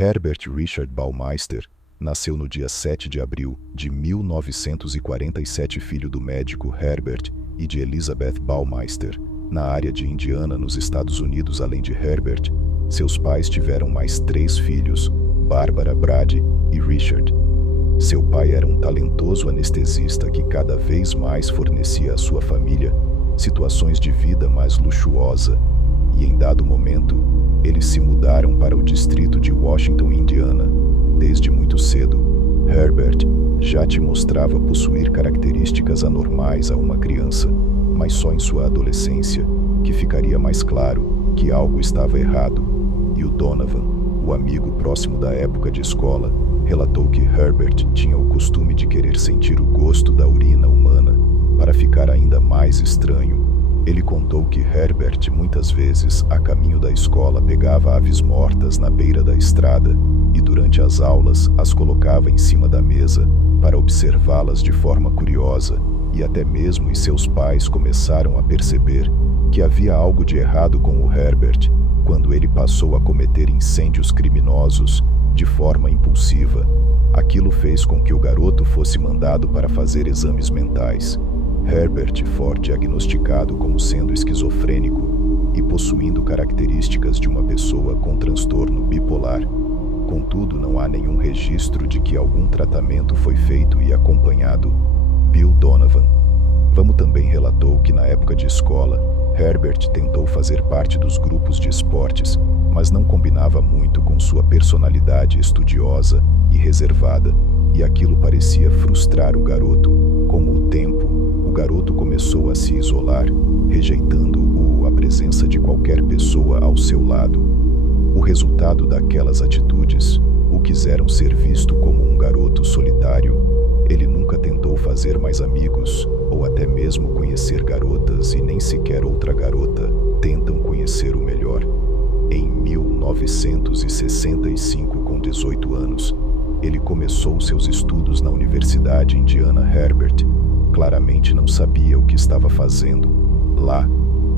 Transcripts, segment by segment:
Herbert Richard Baumeister nasceu no dia 7 de abril de 1947, filho do médico Herbert e de Elizabeth Baumeister, na área de Indiana, nos Estados Unidos. Além de Herbert, seus pais tiveram mais 3 filhos, Barbara, Brad e Richard. Seu pai era um talentoso anestesista que cada vez mais fornecia à sua família situações de vida mais luxuosa, e em dado momento, eles se mudaram para o distrito de Washington, Indiana. Desde muito cedo, Herbert já te mostrava possuir características anormais a uma criança, mas só em sua adolescência que ficaria mais claro que algo estava errado. E o Donovan, o amigo próximo da época de escola, relatou que Herbert tinha o costume de querer sentir o gosto da urina humana para ficar ainda mais estranho. Ele contou que Herbert muitas vezes, a caminho da escola, pegava aves mortas na beira da estrada e durante as aulas as colocava em cima da mesa para observá-las de forma curiosa, e até mesmo os seus pais começaram a perceber que havia algo de errado com o Herbert quando ele passou a cometer incêndios criminosos de forma impulsiva. Aquilo fez com que o garoto fosse mandado para fazer exames mentais. Herbert foi diagnosticado como sendo esquizofrênico e possuindo características de uma pessoa com transtorno bipolar. Contudo, não há nenhum registro de que algum tratamento foi feito e acompanhado. Bill Donovan também relatou que na época de escola, Herbert tentou fazer parte dos grupos de esportes, mas não combinava muito com sua personalidade estudiosa e reservada, e aquilo parecia frustrar o garoto. Com o tempo, o garoto começou a se isolar, rejeitando a presença de qualquer pessoa ao seu lado. O resultado daquelas atitudes o fizeram ser visto como um garoto solitário. Ele nunca tentou fazer mais amigos, ou até mesmo conhecer garotas, e nem sequer outra garota tentam conhecer o melhor. Em 1965, com 18 anos, ele começou seus estudos na Universidade Indiana. Herbert claramente não sabia o que estava fazendo lá,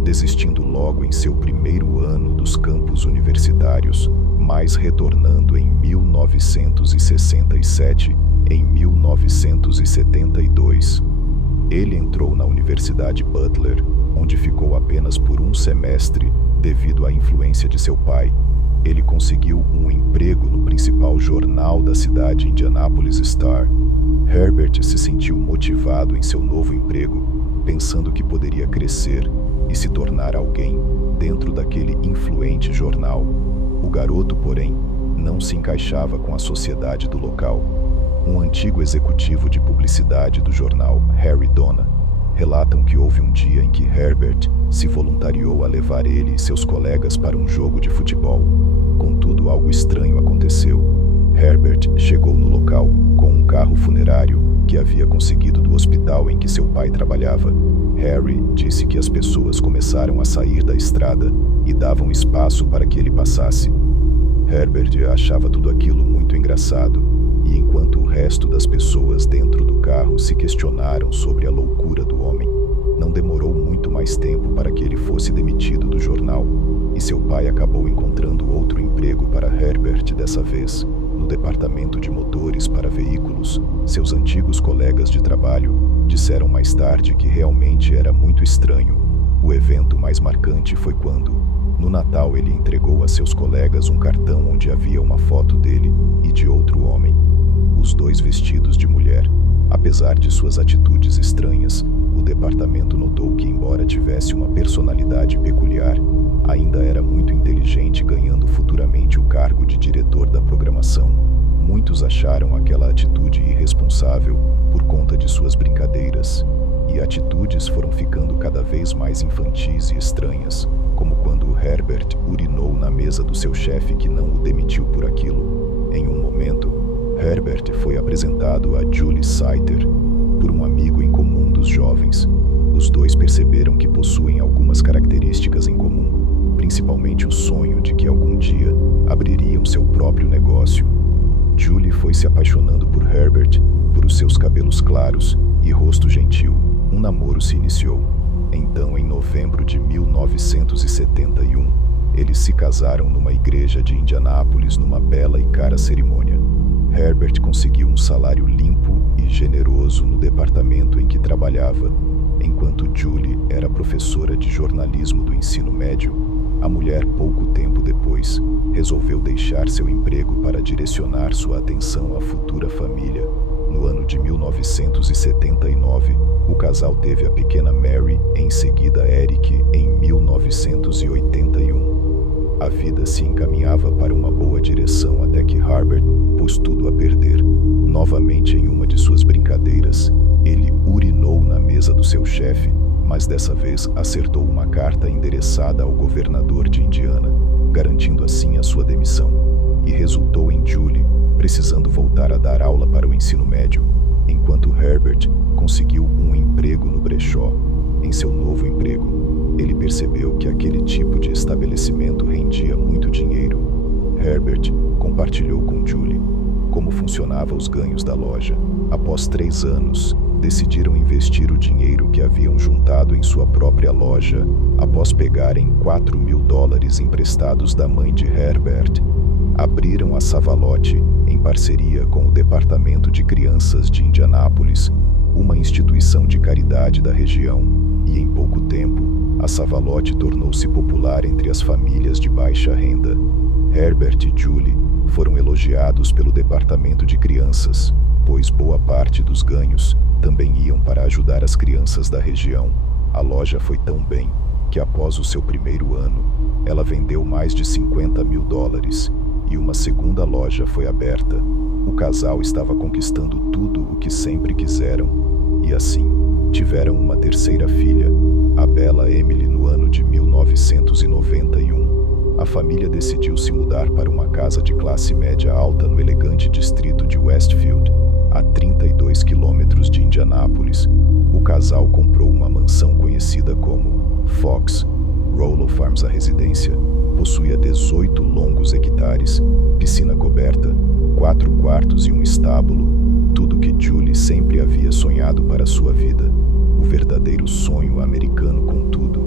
desistindo logo em seu primeiro ano dos campos universitários, mas retornando em 1967. Em 1972, ele entrou na Universidade Butler, onde ficou apenas por um semestre devido à influência de seu pai. Ele conseguiu um emprego no principal jornal da cidade, Indianapolis Star. Herbert se sentiu motivado em seu novo emprego, pensando que poderia crescer e se tornar alguém dentro daquele influente jornal. O garoto, porém, não se encaixava com a sociedade do local. Um antigo executivo de publicidade do jornal, Harry Dona, relatam que houve um dia em que Herbert se voluntariou a levar ele e seus colegas para um jogo de futebol. Contudo, algo estranho aconteceu. Herbert chegou no local com um carro funerário que havia conseguido do hospital em que seu pai trabalhava. Harry disse que as pessoas começaram a sair da estrada e davam espaço para que ele passasse. Herbert achava tudo aquilo muito engraçado, e enquanto o resto das pessoas dentro do carro se questionaram sobre a loucura do homem, não demorou muito mais tempo para que ele fosse demitido do jornal, e seu pai acabou encontrando outro emprego para Herbert, dessa vez no departamento de motores para veículos. Seus antigos colegas de trabalho disseram mais tarde que realmente era muito estranho. O evento mais marcante foi quando, no Natal, ele entregou a seus colegas um cartão onde havia uma foto dele e de outro homem, os dois vestidos de mulher. Apesar de suas atitudes estranhas, o departamento notou que, embora tivesse uma personalidade peculiar, ainda era muito inteligente, ganhando futuramente o cargo de diretor da programação. Muitos acharam aquela atitude irresponsável por conta de suas brincadeiras, e atitudes foram ficando cada vez mais infantis e estranhas, como quando Herbert urinou na mesa do seu chefe, que não o demitiu por aquilo. Em um momento, Herbert foi apresentado a Julie Saiter por um amigo em comum dos jovens. Os dois perceberam que possuem algumas características em comum, principalmente o sonho de que algum dia abririam seu próprio negócio. Julie foi se apaixonando por Herbert, por os seus cabelos claros e rosto gentil. Um namoro se iniciou. Então, em novembro de 1971, Eles se casaram numa igreja de Indianápolis numa bela e cara cerimônia. Herbert conseguiu um salário limpo e generoso no departamento em que trabalhava. Enquanto Julie era professora de jornalismo do ensino médio, a mulher, pouco tempo depois, resolveu deixar seu emprego para direcionar sua atenção à futura família. No ano de 1979, o casal teve a pequena Mary, em seguida Eric, em 1981. A vida se encaminhava para uma boa direção até que Herbert pôs tudo a perder. Novamente em uma de suas brincadeiras, ele urinou na mesa do seu chefe, mas dessa vez acertou uma carta endereçada ao governador de Indiana, garantindo assim a sua demissão, e resultou em Julie precisando voltar a dar aula para o ensino médio, enquanto Herbert conseguiu um emprego no brechó. Em seu novo emprego, ele percebeu que aquele tipo de estabelecimento rendia muito dinheiro. Herbert compartilhou com Julie como funcionava os ganhos da loja. Após 3 anos, decidiram investir o dinheiro que haviam juntado em sua própria loja, após pegarem $4.000 emprestados da mãe de Herbert. Abriram a Savalotti, em parceria com o Departamento de Crianças de Indianápolis, uma instituição de caridade da região, e em pouco tempo, a Savalotti tornou-se popular entre as famílias de baixa renda. Herbert e Julie foram elogiados pelo Departamento de Crianças, pois boa parte dos ganhos também iam para ajudar as crianças da região. A loja foi tão bem que, após o seu primeiro ano, ela vendeu mais de $50.000 e uma segunda loja foi aberta. O casal estava conquistando tudo o que sempre quiseram, e assim, tiveram uma terceira filha, a bela Emily, no ano de 1991. A família decidiu se mudar para uma casa de classe média alta no elegante distrito de Westfield, a 32 quilômetros de Indianápolis. O casal comprou uma mansão conhecida como Fox Rollo Farms. A residência possuía 18 longos hectares, piscina coberta, 4 quartos e um estábulo, tudo que Julie sempre havia sonhado para sua vida. O verdadeiro sonho americano, contudo.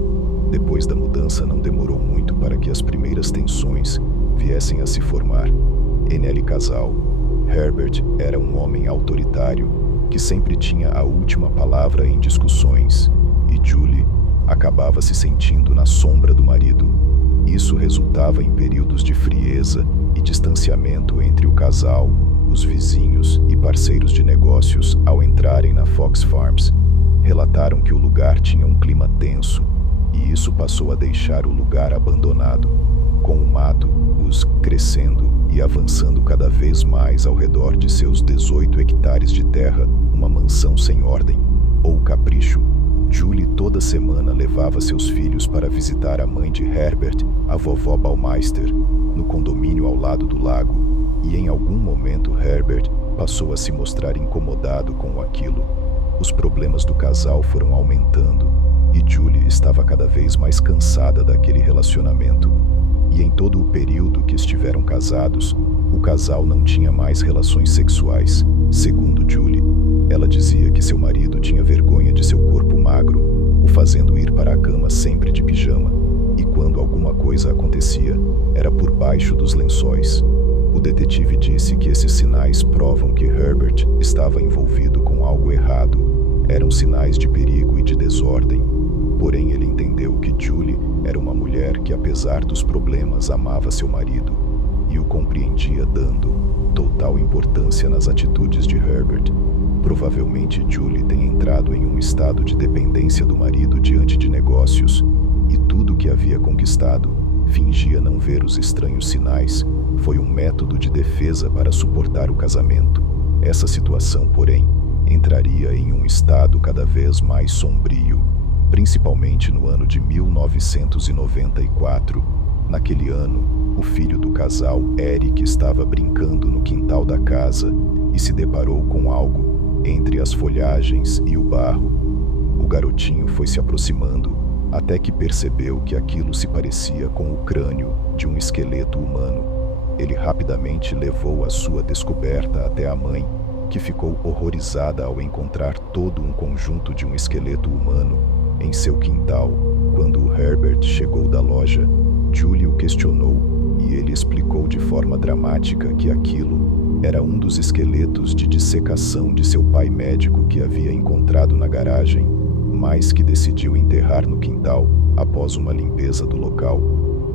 Depois da mudança, não demorou muito para que as primeiras tensões viessem a se formar. Nele casal, Herbert era um homem autoritário que sempre tinha a última palavra em discussões, e Julie acabava se sentindo na sombra do marido. Isso resultava em períodos de frieza e distanciamento entre o casal, os vizinhos e parceiros de negócios. Ao entrarem na Fox Farms, relataram que o lugar tinha um clima tenso, e isso passou a deixar o lugar abandonado, com o mato crescendo e avançando cada vez mais ao redor de seus 18 hectares de terra, uma mansão sem ordem ou capricho. Julie toda semana levava seus filhos para visitar a mãe de Herbert, a vovó Baumeister, no condomínio ao lado do lago, e em algum momento Herbert passou a se mostrar incomodado com aquilo. Os problemas do casal foram aumentando, e Julie estava cada vez mais cansada daquele relacionamento. E em todo o período que estiveram casados, o casal não tinha mais relações sexuais. Segundo Julie, ela dizia que seu marido tinha vergonha de seu corpo magro, o fazendo ir para a cama sempre de pijama, e quando alguma coisa acontecia, era por baixo dos lençóis. O detetive disse que esses sinais provam que Herbert estava envolvido com algo errado. Eram sinais de perigo e de desordem. Porém, ele entendeu que Julie era uma mulher que, apesar dos problemas, amava seu marido e o compreendia, dando total importância nas atitudes de Herbert. Provavelmente Julie tem entrado em um estado de dependência do marido diante de negócios, e tudo que havia conquistado, fingia não ver os estranhos sinais, foi um método de defesa para suportar o casamento. Essa situação, porém, entraria em um estado cada vez mais sombrio, principalmente no ano de 1994. Naquele ano, o filho do casal, Eric, estava brincando no quintal da casa e se deparou com algo entre as folhagens e o barro. O garotinho foi se aproximando até que percebeu que aquilo se parecia com o crânio de um esqueleto humano. Ele rapidamente levou a sua descoberta até a mãe, que ficou horrorizada ao encontrar todo um conjunto de um esqueleto humano em seu quintal. Quando Herbert chegou da loja, Julie o questionou e ele explicou de forma dramática que aquilo era um dos esqueletos de dissecação de seu pai médico que havia encontrado na garagem, mas que decidiu enterrar no quintal após uma limpeza do local.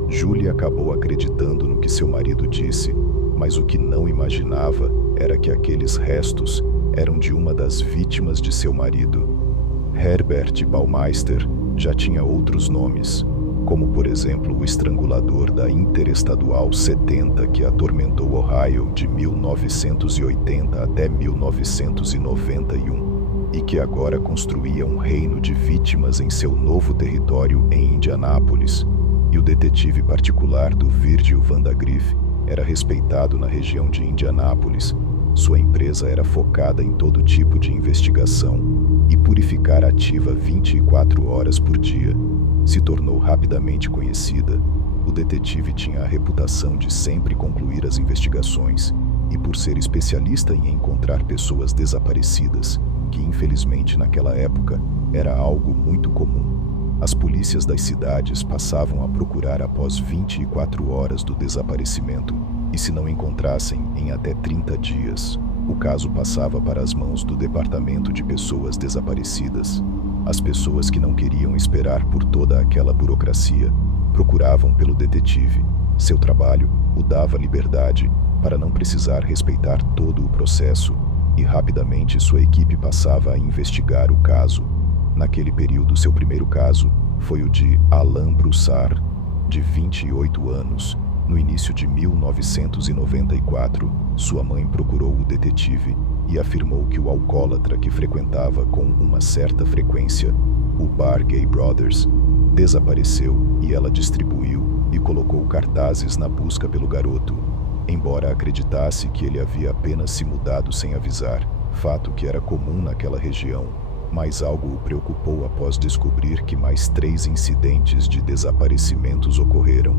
Julie acabou acreditando no que seu marido disse, mas o que não imaginava era que aqueles restos eram de uma das vítimas de seu marido. Herbert Baumeister já tinha outros nomes, como por exemplo o estrangulador da Interestadual 70 que atormentou Ohio de 1980 até 1991 e que agora construía um reino de vítimas em seu novo território em Indianápolis. E o detetive particular do Virgil Vandagriff era respeitado na região de Indianápolis. Sua empresa era focada em todo tipo de investigação e purificar ativa 24 horas por dia. Se tornou rapidamente conhecida. O detetive tinha a reputação de sempre concluir as investigações e por ser especialista em encontrar pessoas desaparecidas, que infelizmente naquela época era algo muito comum. As polícias das cidades passavam a procurar após 24 horas do desaparecimento e se não encontrassem em até 30 dias, o caso passava para as mãos do Departamento de Pessoas Desaparecidas. As pessoas que não queriam esperar por toda aquela burocracia procuravam pelo detetive. Seu trabalho o dava liberdade para não precisar respeitar todo o processo e rapidamente sua equipe passava a investigar o caso. Naquele período, seu primeiro caso foi o de Alan Broussard, de 28 anos. No início de 1994, sua mãe procurou o detetive e afirmou que o alcoólatra que frequentava com uma certa frequência o bar Gay Brothers desapareceu e ela distribuiu e colocou cartazes na busca pelo garoto, embora acreditasse que ele havia apenas se mudado sem avisar, fato que era comum naquela região. Mas algo o preocupou após descobrir que mais 3 incidentes de desaparecimentos ocorreram.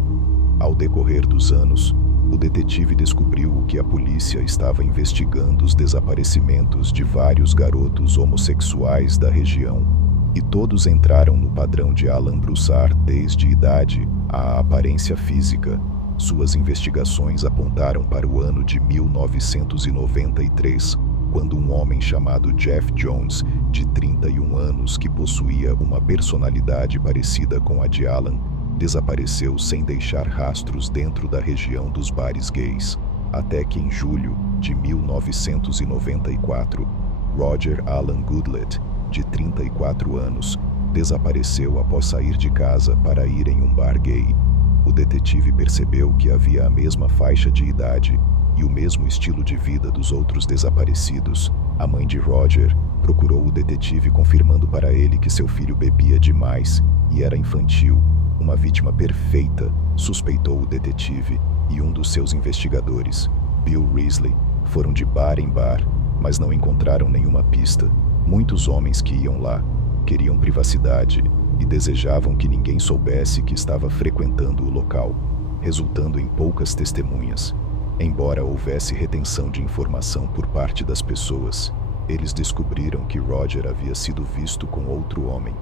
Ao decorrer dos anos, o detetive descobriu que a polícia estava investigando os desaparecimentos de vários garotos homossexuais da região, e todos entraram no padrão de Alan Broussard desde idade à aparência física. Suas investigações apontaram para o ano de 1993, quando um homem chamado Jeff Jones, de 31 anos, que possuía uma personalidade parecida com a de Alan, desapareceu sem deixar rastros dentro da região dos bares gays, até que em julho de 1994, Roger Alan Goodlett, de 34 anos, desapareceu após sair de casa para ir em um bar gay. O detetive percebeu que havia a mesma faixa de idade e o mesmo estilo de vida dos outros desaparecidos. A mãe de Roger procurou o detetive confirmando para ele que seu filho bebia demais e era infantil. Uma vítima perfeita, suspeitou o detetive e um dos seus investigadores, Bill Risley, foram de bar em bar, mas não encontraram nenhuma pista. Muitos homens que iam lá queriam privacidade e desejavam que ninguém soubesse que estava frequentando o local, resultando em poucas testemunhas. Embora houvesse retenção de informação por parte das pessoas, eles descobriram que Roger havia sido visto com outro homem.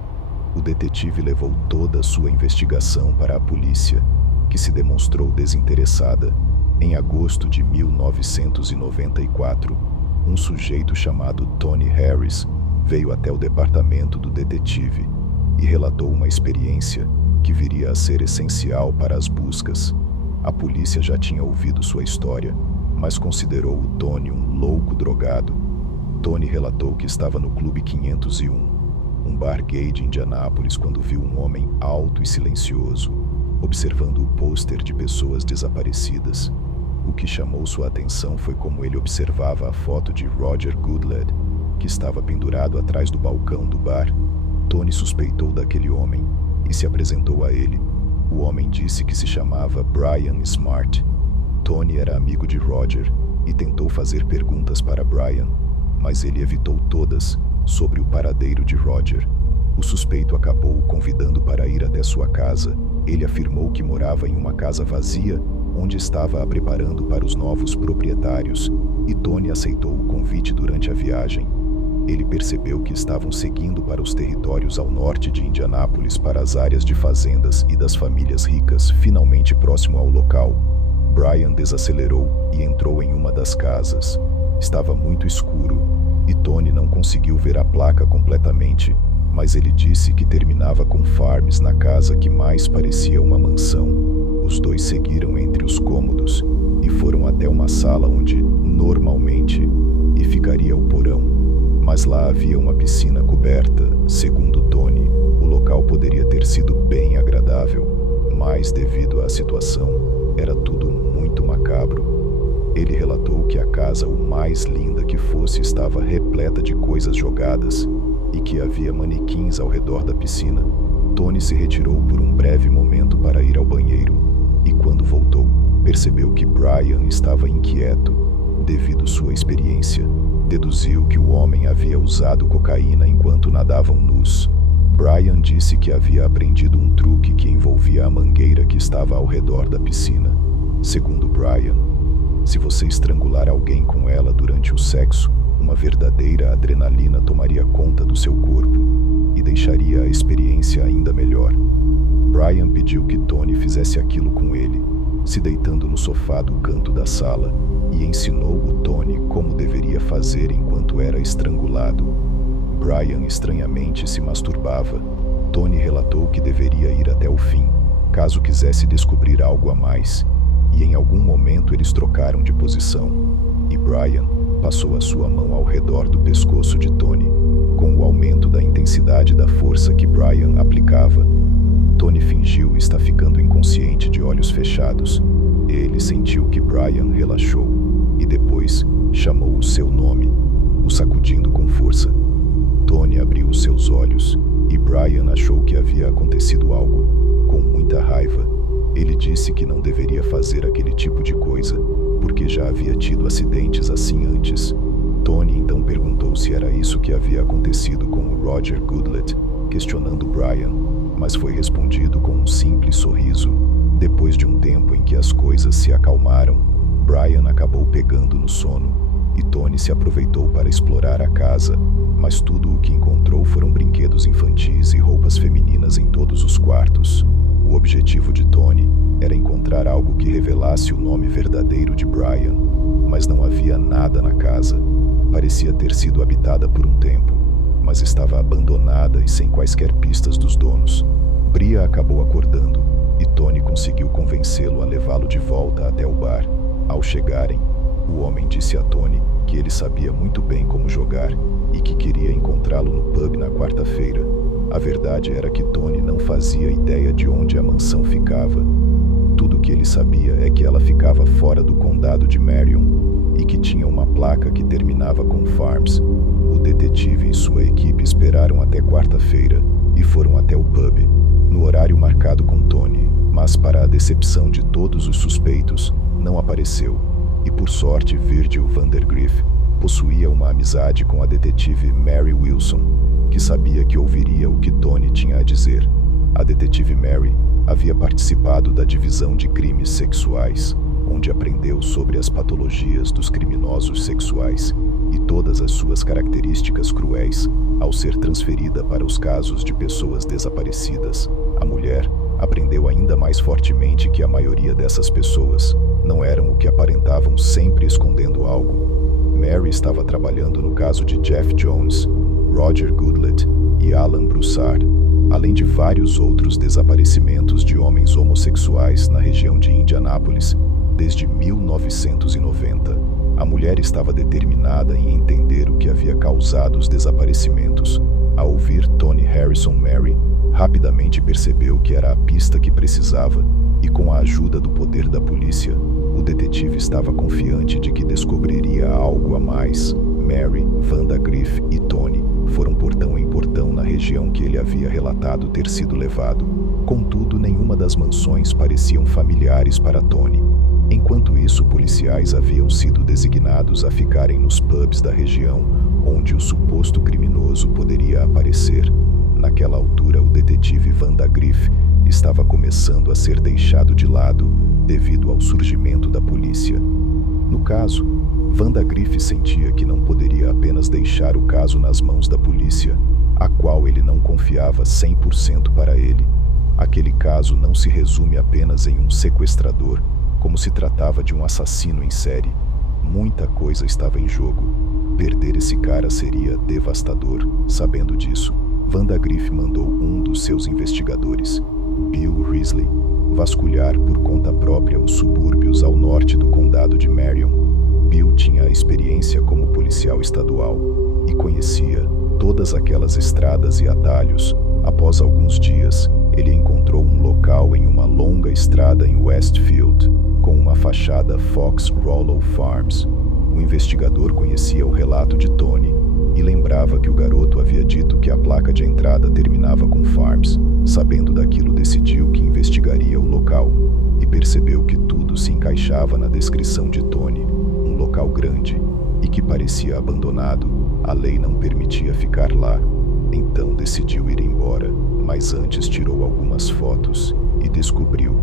O detetive levou toda a sua investigação para a polícia, que se demonstrou desinteressada. Em agosto de 1994, um sujeito chamado Tony Harris veio até o departamento do detetive e relatou uma experiência que viria a ser essencial para as buscas. A polícia já tinha ouvido sua história, mas considerou o Tony um louco drogado. Tony relatou que estava no Clube 501, um bar gay de Indianápolis, quando viu um homem alto e silencioso, observando o pôster de pessoas desaparecidas. O que chamou sua atenção foi como ele observava a foto de Roger Goodlett, que estava pendurado atrás do balcão do bar. Tony suspeitou daquele homem e se apresentou a ele. O homem disse que se chamava Brian Smart. Tony era amigo de Roger e tentou fazer perguntas para Brian, mas ele evitou todas sobre o paradeiro de Roger. O suspeito acabou o convidando para ir até sua casa. Ele afirmou que morava em uma casa vazia, onde estava a preparando para os novos proprietários, e Tony aceitou o convite durante a viagem. Ele percebeu que estavam seguindo para os territórios ao norte de Indianápolis, para as áreas de fazendas e das famílias ricas, finalmente próximo ao local. Brian desacelerou e entrou em uma das casas. Estava muito escuro e Tony não conseguiu ver a placa completamente, mas ele disse que terminava com Farms na casa que mais parecia uma mansão. Os dois seguiram entre os cômodos e foram até uma sala onde, normalmente, e ficaria o porão. Mas lá havia uma piscina coberta. Segundo Tony, o local poderia ter sido bem agradável, mas devido à situação, era tudo muito macabro. Ele relatou que a casa, o mais linda que fosse, estava repleta de coisas jogadas e que havia manequins ao redor da piscina. Tony se retirou por um breve momento para ir ao banheiro e, quando voltou, percebeu que Brian estava inquieto devido à sua experiência. Deduziu que o homem havia usado cocaína enquanto nadavam nus. Brian disse que havia aprendido um truque que envolvia a mangueira que estava ao redor da piscina. Segundo Brian, se você estrangular alguém com ela durante o sexo, uma verdadeira adrenalina tomaria conta do seu corpo e deixaria a experiência ainda melhor. Brian pediu que Tony fizesse aquilo com ele, se deitando no sofá do canto da sala, e ensinou o Tony como deveria fazer enquanto era estrangulado. Brian estranhamente se masturbava. Tony relatou que deveria ir até o fim, caso quisesse descobrir algo a mais, e em algum momento eles trocaram de posição, e Brian passou a sua mão ao redor do pescoço de Tony. Com o aumento da intensidade da força que Brian aplicava, Tony fingiu estar ficando inconsciente de olhos fechados. Ele sentiu que Brian relaxou e depois chamou o seu nome, o sacudindo com força. Tony abriu os seus olhos e Brian achou que havia acontecido algo. Com muita raiva, ele disse que não deveria fazer aquele tipo de coisa, porque já havia tido acidentes assim antes. Tony então perguntou se era isso que havia acontecido com o Roger Goodlet, questionando Brian, mas foi respondido com um simples sorriso. Depois de um tempo em que as coisas se acalmaram, Brian acabou pegando no sono, e Tony se aproveitou para explorar a casa, mas tudo o que encontrou foram brinquedos infantis e roupas femininas em todos os quartos. O objetivo de Tony era encontrar algo que revelasse o nome verdadeiro de Brian, mas não havia nada na casa. Parecia ter sido habitada por um tempo, mas estava abandonada e sem quaisquer pistas dos donos. Bria acabou acordando e Tony conseguiu convencê-lo a levá-lo de volta até o bar. Ao chegarem, o homem disse a Tony que ele sabia muito bem como jogar e que queria encontrá-lo no pub na quarta-feira. A verdade era que Tony não fazia ideia de onde a mansão ficava. Tudo o que ele sabia é que ela ficava fora do condado de Marion e que tinha uma placa que terminava com Farms. O detetive e sua equipe esperaram até quarta-feira e foram até o pub, no horário marcado com Tony, mas para a decepção de todos os suspeitos, não apareceu. E por sorte, Virgil Vandergriff possuía uma amizade com a detetive Mary Wilson, que sabia que ouviria o que Tony tinha a dizer. A detetive Mary havia participado da divisão de crimes sexuais, onde aprendeu sobre as patologias dos criminosos sexuais e todas as suas características cruéis ao ser transferida para os casos de pessoas desaparecidas. A mulher aprendeu ainda mais fortemente que a maioria dessas pessoas não eram o que aparentavam, sempre escondendo algo. Mary estava trabalhando no caso de Jeff Jones, Roger Goodlet e Alan Broussard, além de vários outros desaparecimentos de homens homossexuais na região de Indianápolis desde 1990. A mulher estava determinada em entender o que havia causado os desaparecimentos. Ao ouvir Tony Harrison, Mary rapidamente percebeu que era a pista que precisava, e com a ajuda do poder da polícia, o detetive estava confiante de que descobriria algo a mais. Mary, Vandergriff e Tony foram portão em portão na região que ele havia relatado ter sido levado. Contudo, nenhuma das mansões pareciam familiares para Tony. Enquanto isso, policiais haviam sido designados a ficarem nos pubs da região onde o suposto criminoso poderia aparecer. Naquela altura, o detetive Vandergriff estava começando a ser deixado de lado devido ao surgimento da polícia. No caso, Vandagriff sentia que não poderia apenas deixar o caso nas mãos da polícia, a qual ele não confiava 100% para ele. Aquele caso não se resume apenas em um sequestrador, como se tratava de um assassino em série. Muita coisa estava em jogo. Perder esse cara seria devastador. Sabendo disso, Vandagriff mandou um dos seus investigadores, Bill Risley, vasculhar por conta própria os subúrbios ao norte do condado de Marion. Bill tinha experiência como policial estadual e conhecia todas aquelas estradas e atalhos. Após alguns dias, ele encontrou um local em uma longa estrada em Westfield, com uma fachada Fox Rollo Farms. O investigador conhecia o relato de Tony e lembrava que o garoto havia dito que a placa de entrada terminava com Farms. Sabendo daquilo, decidiu que investigaria o local e percebeu que tudo se encaixava na descrição de Tony. Um local grande e que parecia abandonado. A lei não permitia ficar lá. Então decidiu ir embora, mas antes tirou algumas fotos e descobriu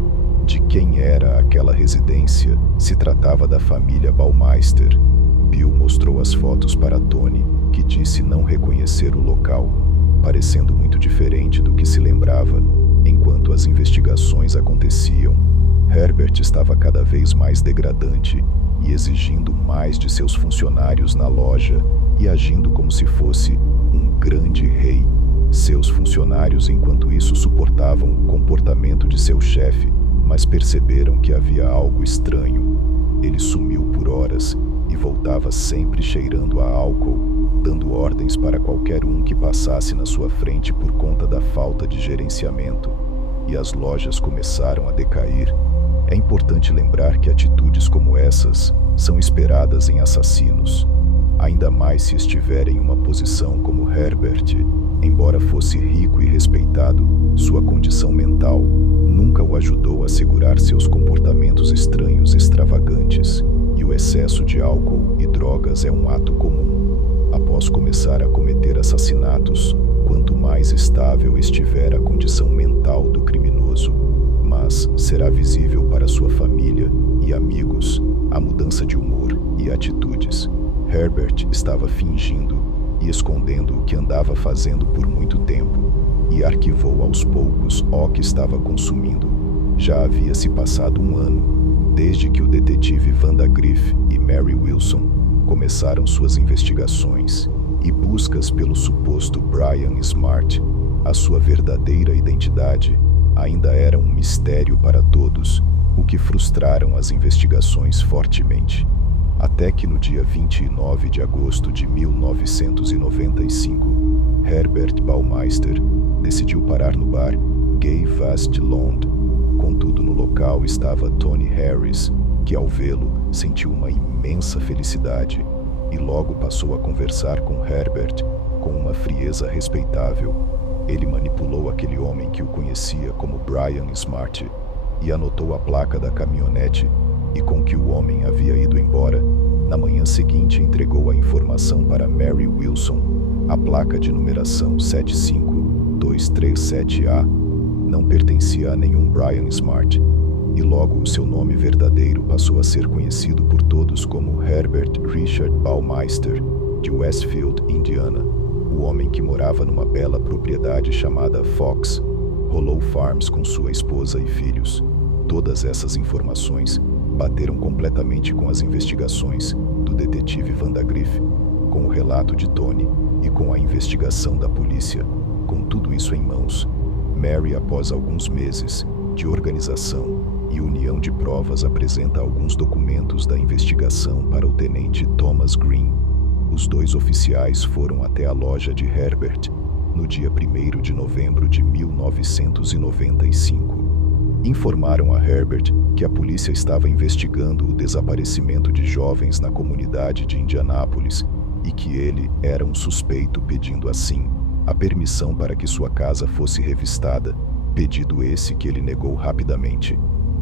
de quem era aquela residência. Se tratava da família Baumeister. Bill mostrou as fotos para Tony, que disse não reconhecer o local, parecendo muito diferente do que se lembrava. Enquanto as investigações aconteciam, Herbert estava cada vez mais degradante e exigindo mais de seus funcionários na loja e agindo como se fosse um grande rei. Seus funcionários, enquanto isso, suportavam o comportamento de seu chefe, mas perceberam que havia algo estranho. Ele sumiu por horas e voltava sempre cheirando a álcool, dando ordens para qualquer um que passasse na sua frente por conta da falta de gerenciamento. E as lojas começaram a decair. É importante lembrar que atitudes como essas são esperadas em assassinos, ainda mais se estiver em uma posição como Herbert. Embora fosse rico e respeitado, sua condição mental nunca o ajudou a segurar seus comportamentos estranhos e extravagantes, e o excesso de álcool e drogas é um ato comum. Após começar a cometer assassinatos, quanto mais estável estiver a condição mental do criminoso, mas será visível para sua família e amigos a mudança de humor e atitudes. Herbert estava fingindo e escondendo o que andava fazendo por muito tempo e arquivou aos poucos o que estava consumindo. Já havia se passado um ano desde que o detetive Vandagriff e Mary Wilson começaram suas investigações e buscas pelo suposto Brian Smart. A sua verdadeira identidade ainda era um mistério para todos, o que frustraram as investigações fortemente. Até que no dia 29 de agosto de 1995, Herbert Baumeister decidiu parar no bar Gay Vast Lond. Contudo, no local estava Tony Harris, que ao vê-lo sentiu uma imensa felicidade e logo passou a conversar com Herbert com uma frieza respeitável. Ele manipulou aquele homem que o conhecia como Brian Smart e anotou a placa da caminhonete e com que o homem havia ido embora. Na manhã seguinte, entregou a informação para Mary Wilson. A placa de numeração 75237A não pertencia a nenhum Brian Smart, e logo o seu nome verdadeiro passou a ser conhecido por todos como Herbert Richard Baumeister, de Westfield, Indiana, o homem que morava numa bela propriedade chamada Fox Rollo Farms com sua esposa e filhos. Todas essas informações bateram completamente com as investigações do detetive Vandagriff, com o relato de Tony e com a investigação da polícia. Com tudo isso em mãos, Mary, após alguns meses de organização e união de provas, apresenta alguns documentos da investigação para o tenente Thomas Green. Os dois oficiais foram até a loja de Herbert no dia 1º de novembro de 1995. Informaram a Herbert que a polícia estava investigando o desaparecimento de jovens na comunidade de Indianápolis e que ele era um suspeito, pedindo assim a permissão para que sua casa fosse revistada, pedido esse que ele negou rapidamente.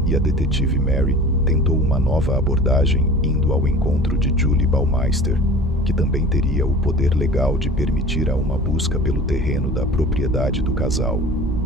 E a detetive Mary tentou uma nova abordagem, indo ao encontro de Julie Baumeister, que também teria o poder legal de permitir a uma busca pelo terreno da propriedade do casal.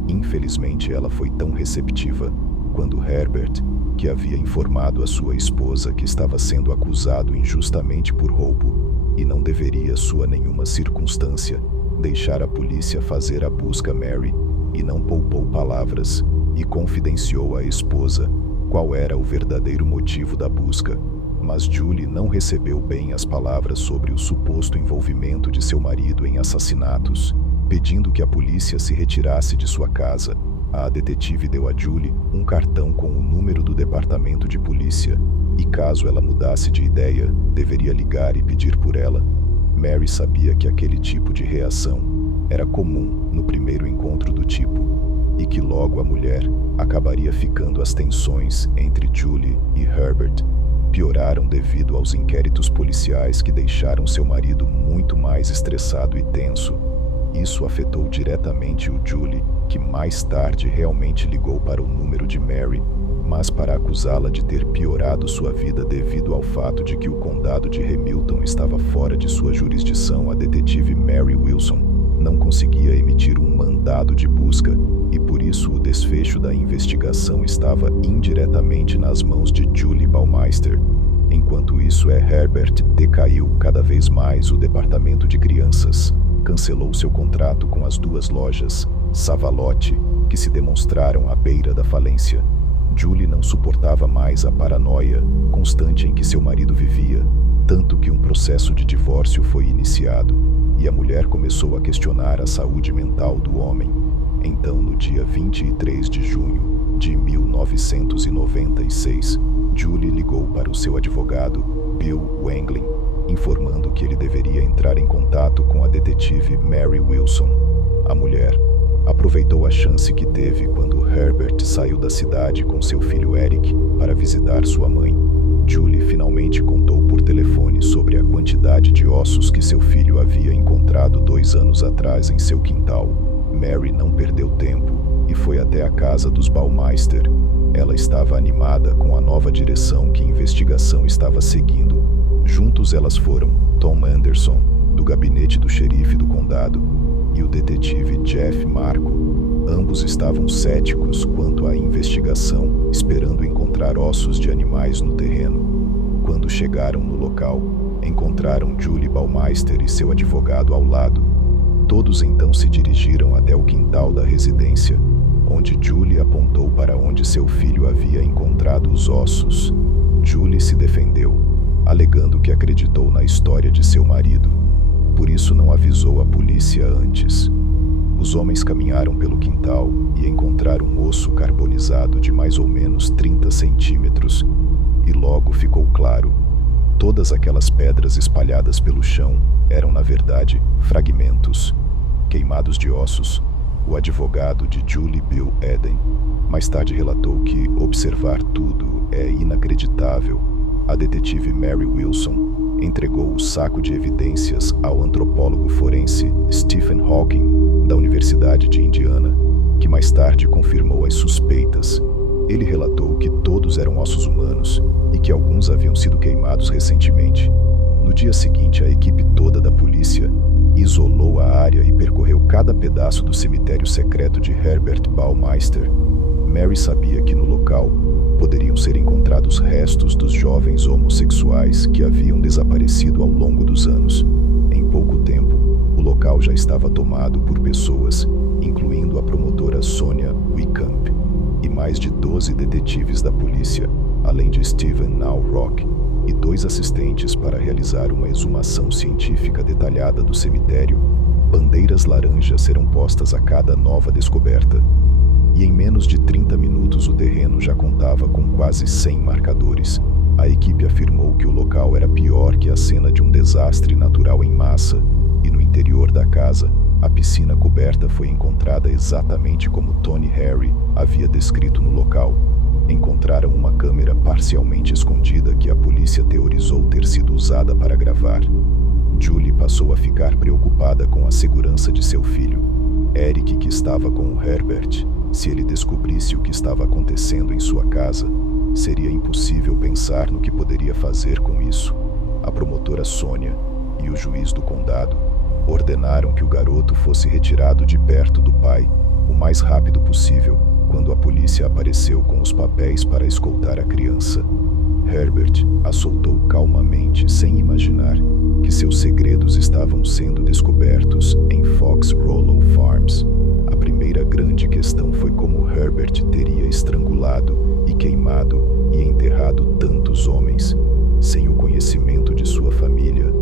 Infelizmente, ela foi tão receptiva quando Herbert, que havia informado a sua esposa que estava sendo acusado injustamente por roubo e não deveria, sob nenhuma circunstância, deixar a polícia fazer a busca Mary, e não poupou palavras e confidenciou à esposa qual era o verdadeiro motivo da busca. Mas Julie não recebeu bem as palavras sobre o suposto envolvimento de seu marido em assassinatos. Pedindo que a polícia se retirasse de sua casa, a detetive deu a Julie um cartão com o número do departamento de polícia, e caso ela mudasse de ideia, deveria ligar e pedir por ela. Mary sabia que aquele tipo de reação era comum no primeiro encontro do tipo, e que logo a mulher acabaria ficando. As tensões entre Julie e Herbert pioraram devido aos inquéritos policiais que deixaram seu marido muito mais estressado e tenso. Isso afetou diretamente o Julie, que mais tarde realmente ligou para o número de Mary, mas para acusá-la de ter piorado sua vida devido ao fato de que o condado de Hamilton estava fora de sua jurisdição. A detetive Mary Wilson não conseguia emitir um mandado de busca, e por isso o desfecho da investigação estava indiretamente nas mãos de Julie Baumeister. Enquanto isso, Herbert decaiu cada vez mais. O departamento de crianças cancelou seu contrato com as duas lojas Savalotti, que se demonstraram à beira da falência. Julie não suportava mais a paranoia constante em que seu marido vivia, tanto que um processo de divórcio foi iniciado, e a mulher começou a questionar a saúde mental do homem. Então, no dia 23 de junho de 1996, Julie ligou para o seu advogado, Bill Wanglin, informando que ele deveria entrar em contato com a detetive Mary Wilson. A mulher aproveitou a chance que teve quando Herbert saiu da cidade com seu filho Eric para visitar sua mãe. Julie finalmente contou por telefone sobre a quantidade de ossos que seu filho havia encontrado 2 anos atrás em seu quintal. Mary não perdeu tempo e foi até a casa dos Baumeister. Ela estava animada com a nova direção que a investigação estava seguindo. Juntos elas foram Tom Anderson, do gabinete do xerife do condado, e o detetive Jeff Marco. Ambos estavam céticos quanto à investigação, esperando encontrar ossos de animais no terreno. Quando chegaram no local, encontraram Julie Baumeister e seu advogado ao lado. Todos então se dirigiram até o quintal da residência, onde Julie apontou para onde seu filho havia encontrado os ossos. Julie se defendeu, alegando que acreditou na história de seu marido. Por isso não avisou a polícia antes. Os homens caminharam pelo quintal e encontraram um osso carbonizado de mais ou menos 30 centímetros. E logo ficou claro. Todas aquelas pedras espalhadas pelo chão eram, na verdade, fragmentos queimados de ossos. O advogado de Julie, Bill Eden, mais tarde relatou que observar tudo é inacreditável. A detetive Mary Wilson entregou o saco de evidências ao antropólogo forense Stephen Hawking, da Universidade de Indiana, que mais tarde confirmou as suspeitas. Ele relatou que todos eram ossos humanos e que alguns haviam sido queimados recentemente. No dia seguinte, a equipe toda da polícia isolou a área e percorreu cada pedaço do cemitério secreto de Herbert Baumeister. Mary sabia que no local poderiam ser encontrados restos dos jovens homossexuais que haviam desaparecido ao longo dos anos. Em pouco tempo, o local já estava tomado por pessoas, incluindo a promotora Sonia Wickamp e mais de 12 detetives da polícia, além de Stephen Nowrock e 2 assistentes para realizar uma exumação científica detalhada do cemitério. Bandeiras laranjas serão postas a cada nova descoberta. E em menos de 30 minutos o terreno já contava com quase 100 marcadores. A equipe afirmou que o local era pior que a cena de um desastre natural em massa, e no interior da casa, a piscina coberta foi encontrada exatamente como Tony Harry havia descrito no local. Encontraram uma câmera parcialmente escondida que a polícia teorizou ter sido usada para gravar. Julie passou a ficar preocupada com a segurança de seu filho. Eric, que estava com o Herbert, se ele descobrisse o que estava acontecendo em sua casa, seria impossível pensar no que poderia fazer com isso. A promotora Sonia e o juiz do condado ordenaram que o garoto fosse retirado de perto do pai o mais rápido possível, quando a polícia apareceu com os papéis para escoltar a criança. Herbert a soltou calmamente, sem imaginar que seus segredos estavam sendo descobertos em Fox Rollow Farms. A primeira grande questão foi como Herbert teria estrangulado e queimado e enterrado tantos homens, sem o conhecimento de sua família.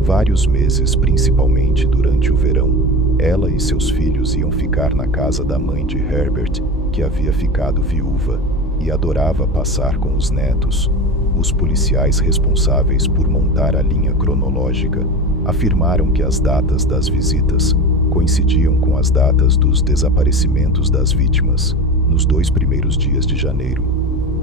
Vários meses, principalmente durante o verão, ela e seus filhos iam ficar na casa da mãe de Herbert, que havia ficado viúva, e adorava passar com os netos. Os policiais responsáveis por montar a linha cronológica afirmaram que as datas das visitas coincidiam com as datas dos desaparecimentos das vítimas. Nos 2 primeiros dias de janeiro,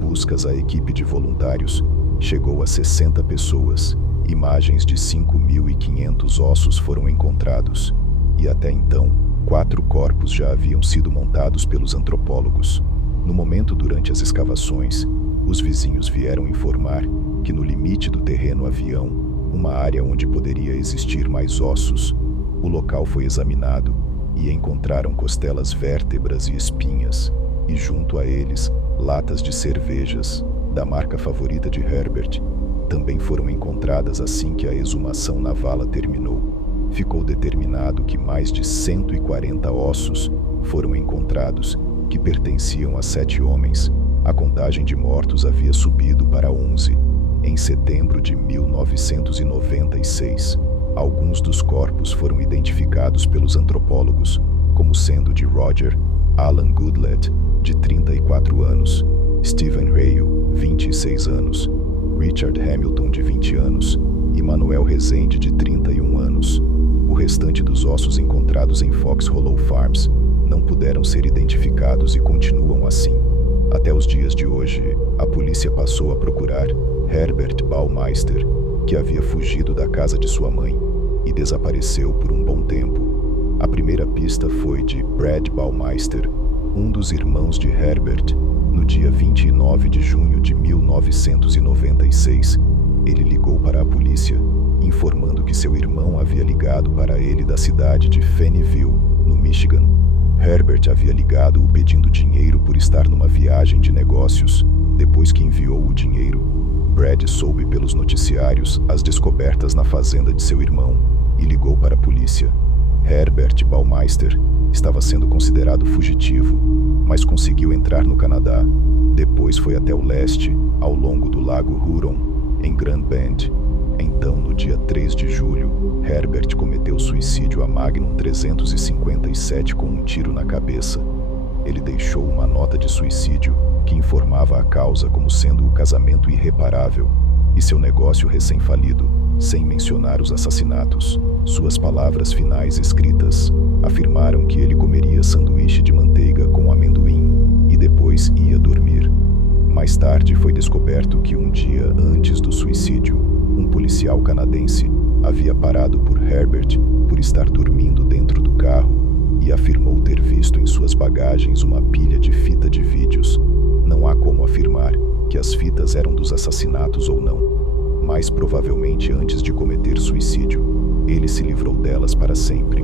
buscas à equipe de voluntários chegou a 60 pessoas. Imagens de 5.500 ossos foram encontrados, e até então, 4 corpos já haviam sido montados pelos antropólogos. No momento durante as escavações, os vizinhos vieram informar que no limite do terreno haviam uma área onde poderia existir mais ossos. O local foi examinado e encontraram costelas, vértebras e espinhas, e junto a eles, latas de cervejas, da marca favorita de Herbert, também foram encontradas assim que a exumação na vala terminou. Ficou determinado que mais de 140 ossos foram encontrados, que pertenciam a 7 homens. A contagem de mortos havia subido para 11. Em setembro de 1996, alguns dos corpos foram identificados pelos antropólogos como sendo de Roger Alan Goodlett, de 34 anos, Stephen Hale, 26 anos, Richard Hamilton, de 20 anos, e Manuel Rezende, de 31 anos. O restante dos ossos encontrados em Fox Rollow Farms não puderam ser identificados e continuam assim. Até os dias de hoje, a polícia passou a procurar Herbert Baumeister, que havia fugido da casa de sua mãe e desapareceu por um bom tempo. A primeira pista foi de Brad Baumeister, um dos irmãos de Herbert. No dia 29 de junho de 1996, ele ligou para a polícia, informando que seu irmão havia ligado para ele da cidade de Fannyville, no Michigan. Herbert havia ligado o pedindo dinheiro por estar numa viagem de negócios. Depois que enviou o dinheiro, Brad soube pelos noticiários as descobertas na fazenda de seu irmão e ligou para a polícia. Herbert Baumeister estava sendo considerado fugitivo, mas conseguiu entrar no Canadá. Depois foi até o leste, ao longo do lago Huron, em Grand Bend. Então, no dia 3 de julho, Herbert cometeu suicídio a Magnum 357 com um tiro na cabeça. Ele deixou uma nota de suicídio que informava a causa como sendo o casamento irreparável e seu negócio recém-falido, sem mencionar os assassinatos. Suas palavras finais escritas afirmaram que ele comeria sanduíche de manteiga com amendoim e depois ia dormir. Mais tarde foi descoberto que um dia antes do suicídio, um policial canadense havia parado por Herbert por estar dormindo dentro do carro e afirmou ter visto em suas bagagens uma pilha de fita de vídeos. Não há como afirmar que as fitas eram dos assassinatos ou não, mas provavelmente antes de cometer suicídio, ele se livrou delas para sempre.